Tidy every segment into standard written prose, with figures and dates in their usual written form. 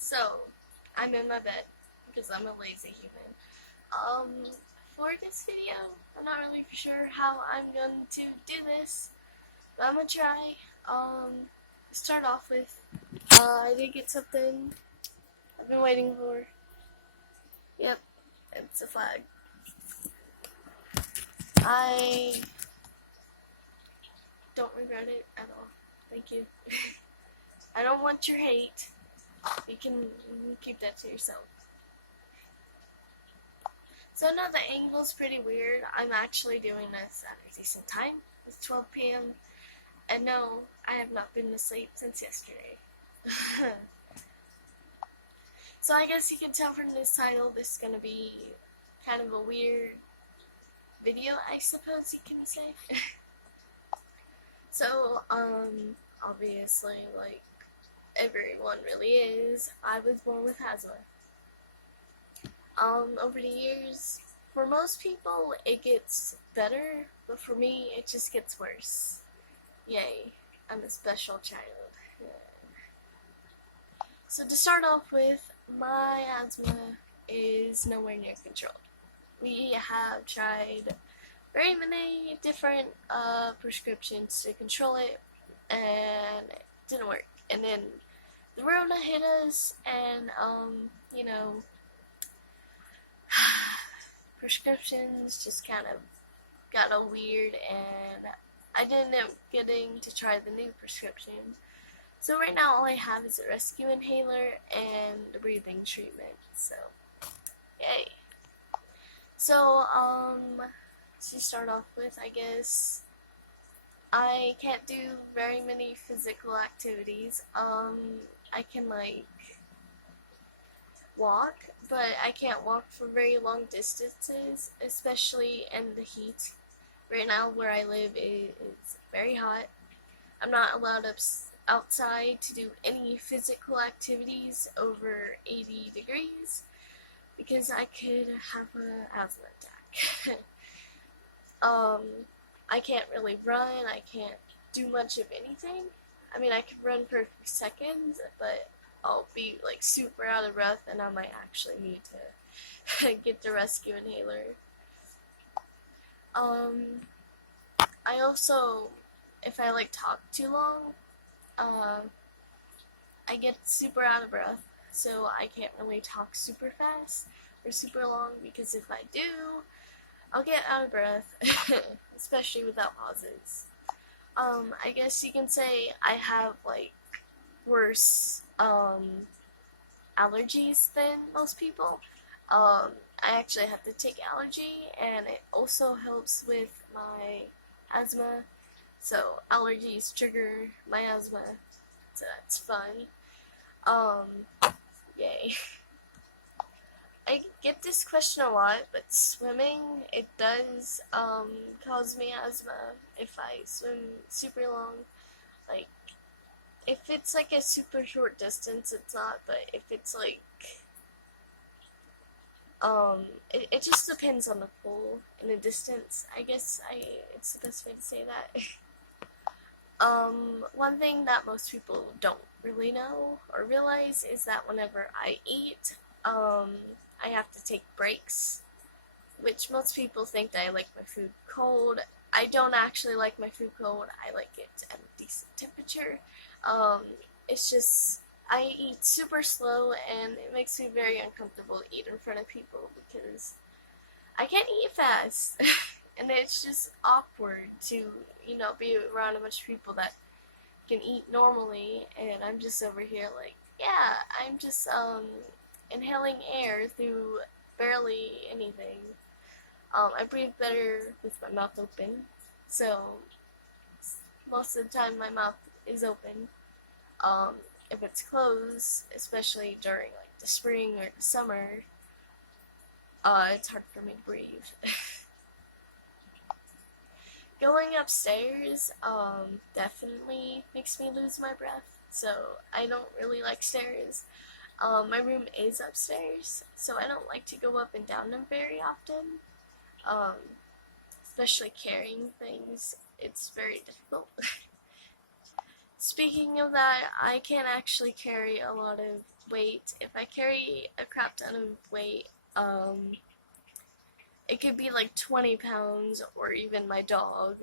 So, I'm in my bed because I'm a lazy human. For this video, I'm not really sure how I'm going to do this, but I'm gonna try. Start off with, I did get something I've been waiting for. Yep, it's a flag. I don't regret it at all. Thank you. I don't want your hate. You can keep that to yourself. So now the angle's pretty weird. I'm actually doing this at a decent time. It's 12 p.m. And no, I have not been asleep since yesterday. So I guess you can tell from this title, this is going to be kind of a weird video, I suppose you can say. So, obviously, like everyone really is, I was born with asthma. Over the years, for most people, it gets better, but for me, it just gets worse. Yay, I'm a special child. So to start off with, my asthma is nowhere near controlled. We have tried very many different prescriptions to control it, and it didn't work. And then the Rona hit us, and prescriptions just kind of got all weird, and I didn't end up getting to try the new prescription. So right now all I have is a rescue inhaler and a breathing treatment, so yay. So, to start off with, I guess, I can't do very many physical activities. I can, like, walk, but I can't walk for very long distances, especially in the heat. Right now, where I live, it's very hot. I'm not allowed outside to do any physical activities over 80 degrees because I could have an asthma attack. I can't really run, I can't do much of anything. I mean, I could run for a few seconds, but I'll be like super out of breath and I might actually need to get the rescue inhaler. I also, if I like talk too long, I get super out of breath, so I can't really talk super fast or super long, because if I do, I'll get out of breath, especially without pauses. I guess you can say I have, like, worse, allergies than most people. I actually have to take allergy, and it also helps with my asthma. So allergies trigger my asthma, so that's fun. Yay. I get this question a lot, but swimming, it does, cause me asthma if I swim super long. Like, if it's like a super short distance, it's not, but if it's like, it just depends on the pool and the distance. I guess it's the best way to say that. One thing that most people don't really know or realize is that whenever I eat, I have to take breaks, which most people think that I like my food cold. I don't actually like my food cold. I like it at a decent temperature. It's just, I eat super slow, and it makes me very uncomfortable to eat in front of people because I can't eat fast. And it's just awkward to, be around a bunch of people that can eat normally, and I'm just over here like, yeah, I'm just, inhaling air through barely anything. I breathe better with my mouth open, so most of the time my mouth is open. If it's closed, especially during, like, the spring or the summer, it's hard for me to breathe. Going upstairs, definitely makes me lose my breath, so I don't really like stairs. My room is upstairs, so I don't like to go up and down them very often, especially carrying things. It's very difficult. Speaking of that, I can't actually carry a lot of weight. If I carry a crap ton of weight, it could be like 20 pounds or even my dog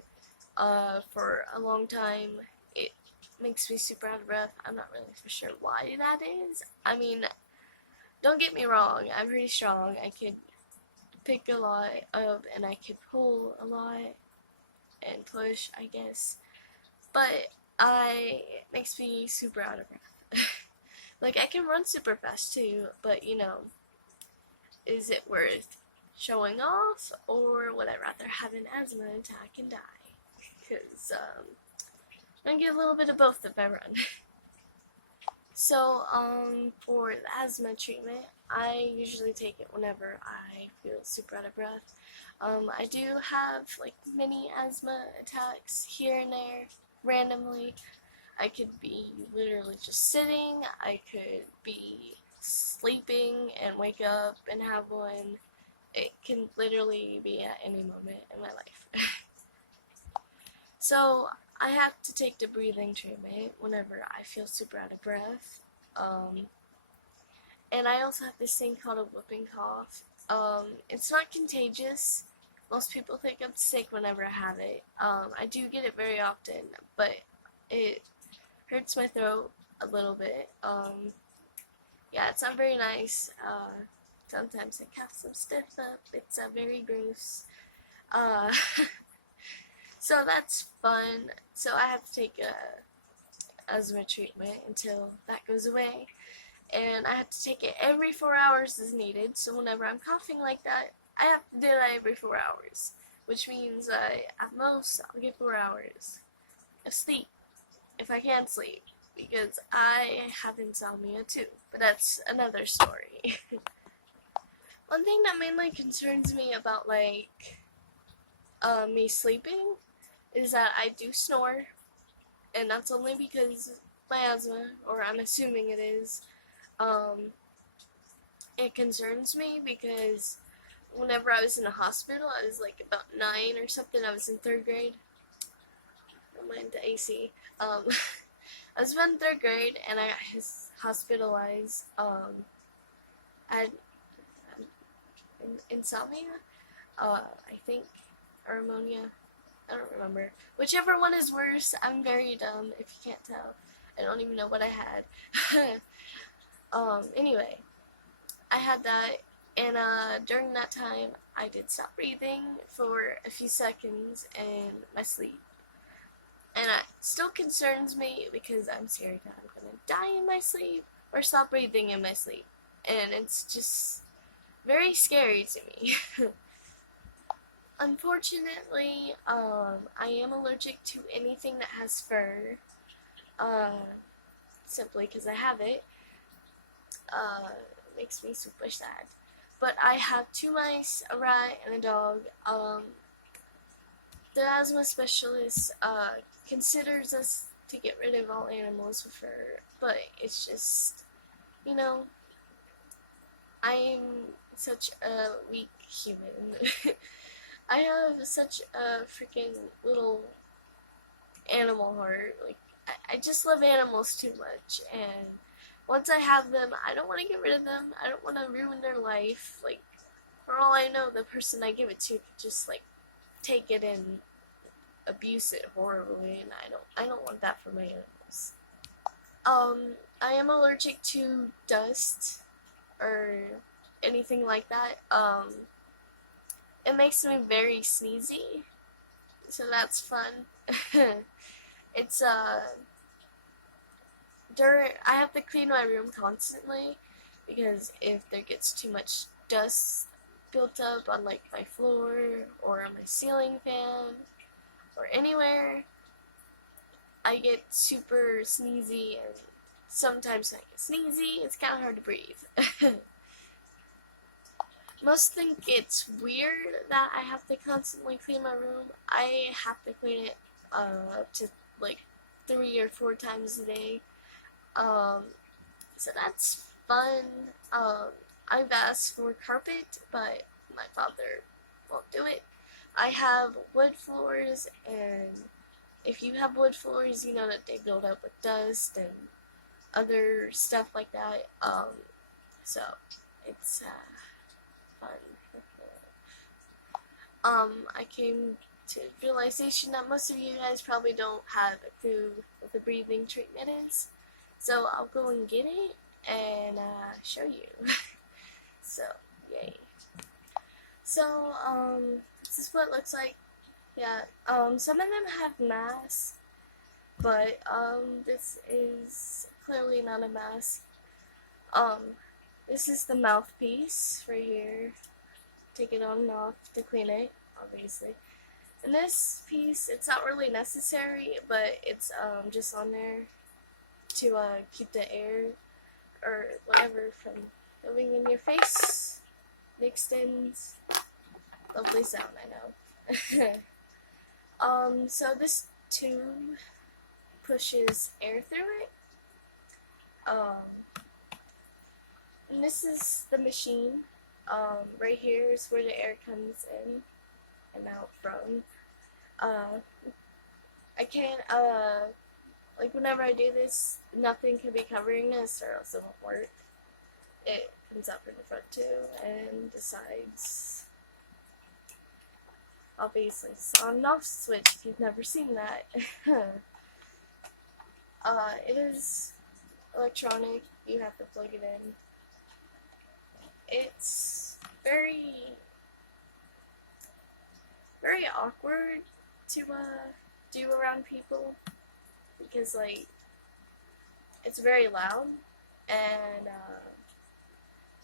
for a long time. It makes me super out of breath. I'm not really for sure why that is. I mean, don't get me wrong, I'm pretty strong. I could pick a lot up and I could pull a lot and push, I guess. But it makes me super out of breath. Like, I can run super fast too, but you know, is it worth showing off, or would I rather have an asthma attack and die? Because I'm gonna get a little bit of both if I run. So, for the asthma treatment, I usually take it whenever I feel super out of breath. I do have like mini asthma attacks here and there, randomly. I could be literally just sitting, I could be sleeping and wake up and have one. It can literally be at any moment in my life. So I have to take the breathing treatment whenever I feel super out of breath. And I also have this thing called a whooping cough. It's not contagious. Most people think I'm sick whenever I have it. I do get it very often, but it hurts my throat a little bit. Yeah, it's not very nice. Sometimes I cough some stuff up. It's very gross. Uh, so that's fun. So I have to take a asthma treatment until that goes away. And I have to take it every 4 hours as needed. So whenever I'm coughing like that, I have to do that every 4 hours. Which means at most, I'll get 4 hours of sleep. If I can sleep. Because I have insomnia too. But that's another story. One thing that mainly concerns me about, like, me sleeping is that I do snore. And that's only because of my asthma, or I'm assuming it is. It concerns me because whenever I was in the hospital, I was like about 9 or something. I was in 3rd grade. Don't mind the AC. I was in 3rd grade and I got hospitalized. I had insomnia, I think, or ammonia. I don't remember. Whichever one is worse, I'm very dumb if you can't tell. I don't even know what I had. Anyway, I had that, and during that time, I did stop breathing for a few seconds in my sleep. And it still concerns me because I'm scared that I'm gonna die in my sleep or stop breathing in my sleep. And it's just very scary to me. Unfortunately, I am allergic to anything that has fur, simply because I have it. It makes me super sad. But I have 2 mice, a rat, and a dog. The asthma specialist considers us to get rid of all animals with fur, but it's just, you know, I'm such a weak human. I have such a freaking little animal heart. Like, I just love animals too much, and once I have them, I don't want to get rid of them. I don't want to ruin their life. Like, for all I know, the person I give it to could just, like, take it and abuse it horribly, and I don't want that for my animals. I am allergic to dust or anything like that. It makes me very sneezy, so that's fun. It's I have to clean my room constantly because if there gets too much dust built up on like my floor or on my ceiling fan or anywhere, I get super sneezy, and sometimes I get sneezy. It's kind of hard to breathe. Most think it's weird that I have to constantly clean my room. I have to clean it up to like 3 or 4 times a day. So that's fun. I've asked for carpet, but my father won't do it. I have wood floors and if you have wood floors, you know that they build up with dust and other stuff like that. So it's fun. I came to realization that most of you guys probably don't have a clue what the breathing treatment is. So I'll go and get it and show you. So, yay. So, this is what it looks like. Yeah, some of them have masks, but, this is clearly not a mask. This is the mouthpiece right here. Take it on and off to clean it, obviously. And this piece, it's not really necessary, but it's, just on there to, keep the air or whatever from going in your face. It extends. Lovely sound, I know. So this tube pushes air through it. And this is the machine. Right here is where the air comes in and out from. I can't, like whenever I do this, nothing can be covering this or else it won't work. It comes up in the front too, and the sides. Obviously, it's on and off switch if you've never seen that. It is electronic, you have to plug it in. It's very awkward to do around people because like it's very loud and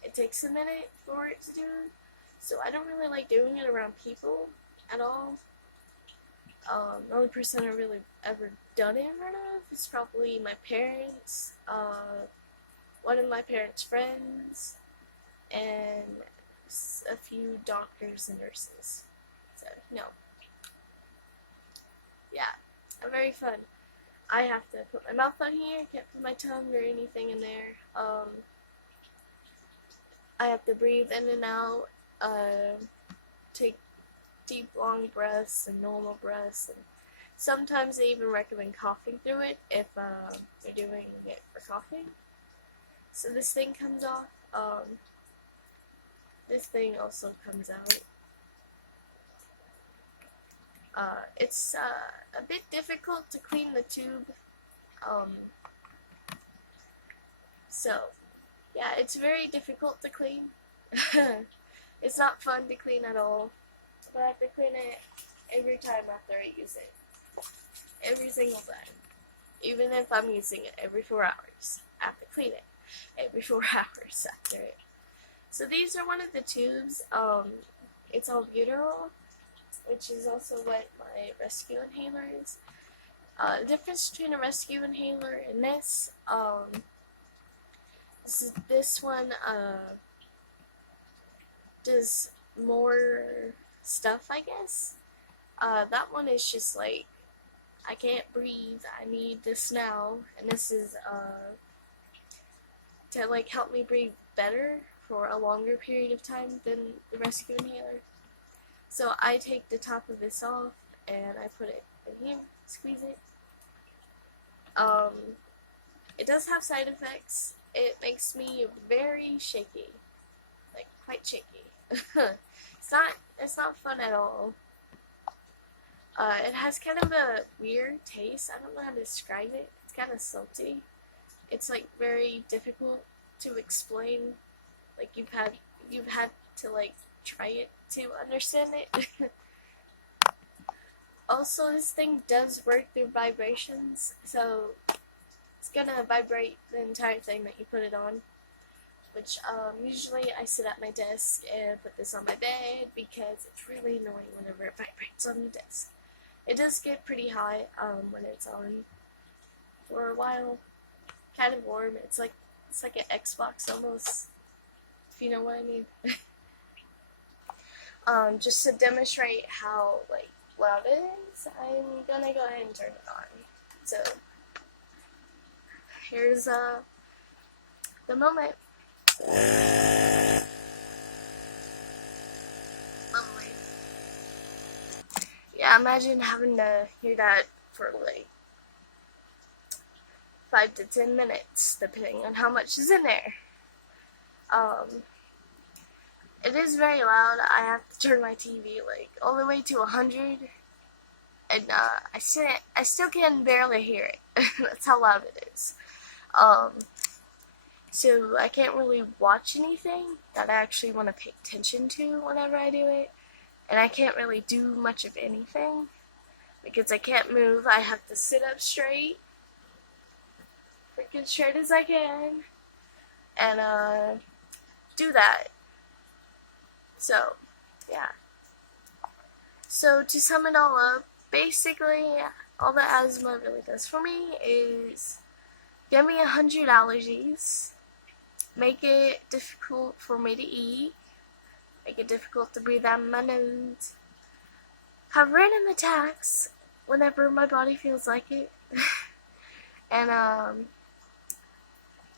it takes a minute for it to do, so I don't really like doing it around people at all. The only person I really ever done it in front of is probably my parents, one of my parents' friends, and a few doctors and nurses. So, no. Yeah, very fun. I have to put my mouth on here, can't put my tongue or anything in there. I have to breathe in and out, take deep, long breaths and normal breaths, and sometimes they even recommend coughing through it if you're doing it for coughing. So this thing comes off. This thing also comes out. It's a bit difficult to clean the tube. So, yeah, it's very difficult to clean. It's not fun to clean at all. But I have to clean it every time after I use it. Every single time. Even if I'm using it every 4 hours. I have to clean it every 4 hours after it. So these are one of the tubes. It's albuterol, which is also what my rescue inhaler is. The difference between a rescue inhaler and this one does more stuff, I guess. That one is just like, I can't breathe, I need this now, and this is to like help me breathe better for a longer period of time than the rescue inhaler. So I take the top of this off and I put it in here, squeeze it. It does have side effects. It makes me very shaky, like quite shaky. It's not fun at all. It has kind of a weird taste. I don't know how to describe it. It's kind of salty. It's like very difficult to explain. Like you've had to like try it to understand it. Also, this thing does work through vibrations, so it's gonna vibrate the entire thing that you put it on. Which usually I sit at my desk and put this on my bed because it's really annoying whenever it vibrates on the desk. It does get pretty hot when it's on for a while. Kind of warm. It's like an Xbox almost, if you know what I mean. Just to demonstrate how like loud it is, I'm gonna go ahead and turn it on. So here's the moment. Lovely. Yeah, imagine having to hear that for like 5 to 10 minutes, depending on how much is in there. It is very loud. I have to turn my TV like all the way to 100, and I still can barely hear it. That's how loud it is. So I can't really watch anything that I actually want to pay attention to whenever I do it, and I can't really do much of anything because I can't move. I have to sit up straight, freaking straight as I can, and do that. So, yeah. So to sum it all up, basically, all the asthma really does for me is give me 100 allergies, make it difficult for me to eat, make it difficult to breathe out my nose, have random attacks whenever my body feels like it, and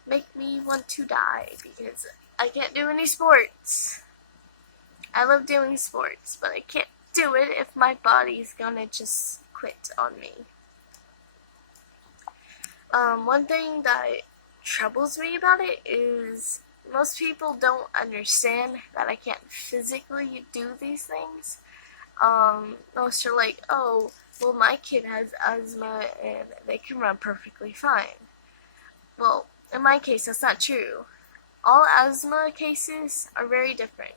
make me want to die because I can't do any sports. I love doing sports, but I can't do it if my body's gonna just quit on me. One thing that troubles me about it is most people don't understand that I can't physically do these things. Most are like, oh, well, my kid has asthma and they can run perfectly fine. Well, in my case, that's not true. All asthma cases are very different.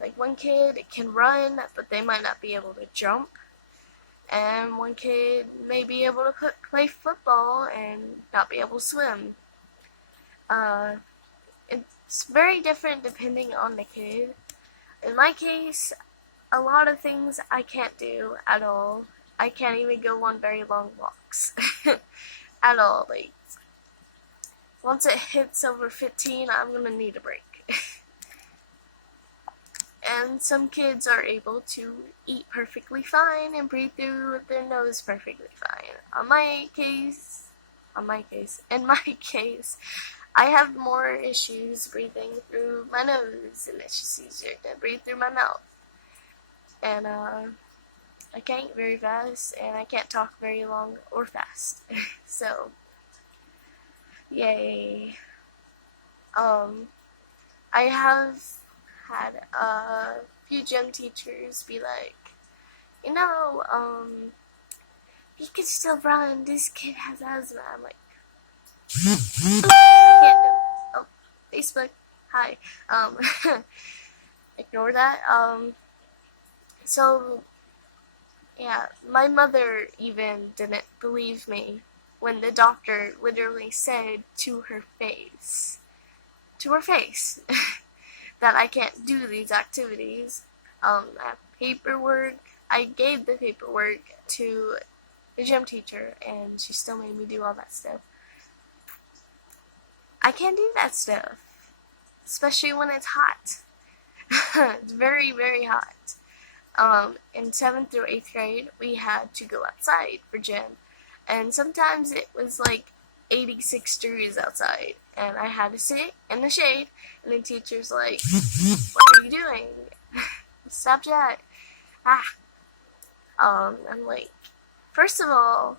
Like, one kid can run, but they might not be able to jump. And one kid may be able to play football and not be able to swim. It's very different depending on the kid. In my case, a lot of things I can't do at all. I can't even go on very long walks. At all. Like, once it hits over 15, I'm gonna need a break. And some kids are able to eat perfectly fine and breathe through their nose perfectly fine. In my case, I have more issues breathing through my nose, and it's just easier to breathe through my mouth. And I can't eat very fast, and I can't talk very long or fast. So, yay. I have had a few gym teachers be like, you know, you can still run, this kid has asthma. I'm like, I can't do it. Oh, Facebook, hi. Ignore that. So, yeah, my mother even didn't believe me when the doctor literally said to her face, that I can't do these activities. Paperwork, I gave the paperwork to the gym teacher, and she still made me do all that stuff. I can't do that stuff, especially when it's hot. It's very, very hot. In 7th through 8th grade, we had to go outside for gym, and sometimes it was like 86 degrees outside, and I had to sit in the shade, and the teacher's like, what are you doing? Stop that. I'm like, first of all,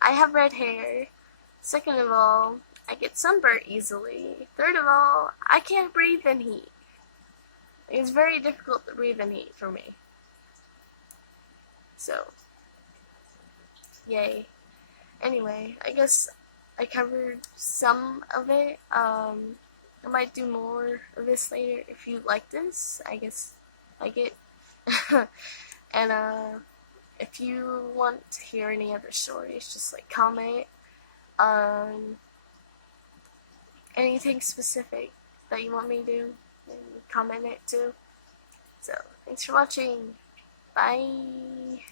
I have red hair. Second of all, I get sunburnt easily. Third of all, I can't breathe in heat. It's very difficult to breathe in heat for me. So, yay. Anyway, I guess I covered some of it. I might do more of this later. If you like this, I guess like it. And if you want to hear any other stories, just like comment. Anything specific that you want me to do, and comment it too. So, thanks for watching. Bye.